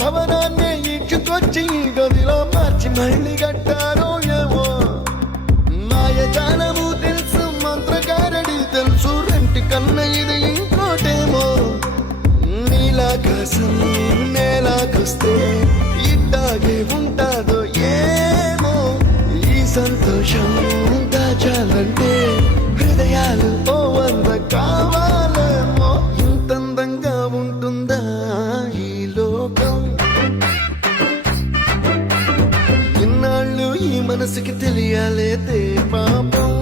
భవనాన్ని ఇచ్చుకొచ్చి గదిలో మార్చి మళ్ళీ కట్టారో ఏమో మాయజాలము తెలుసు మంత్రగారడి తెలుసు రెంటి కన్న ఇది ఇంకోటేమో నీలాకాశం నేలాకొస్తే ఇట్టాగే ఉంటాదో ఏమో ఈ సంతోషం దాచాలంటే హృదయాలు ఓ వంద కావాలేమో ఇంతందంగా ఉంటుందా ఈ లోకం ఇన్నాళ్ళు ఈ మనసుకి తెలియాలేదే పాపం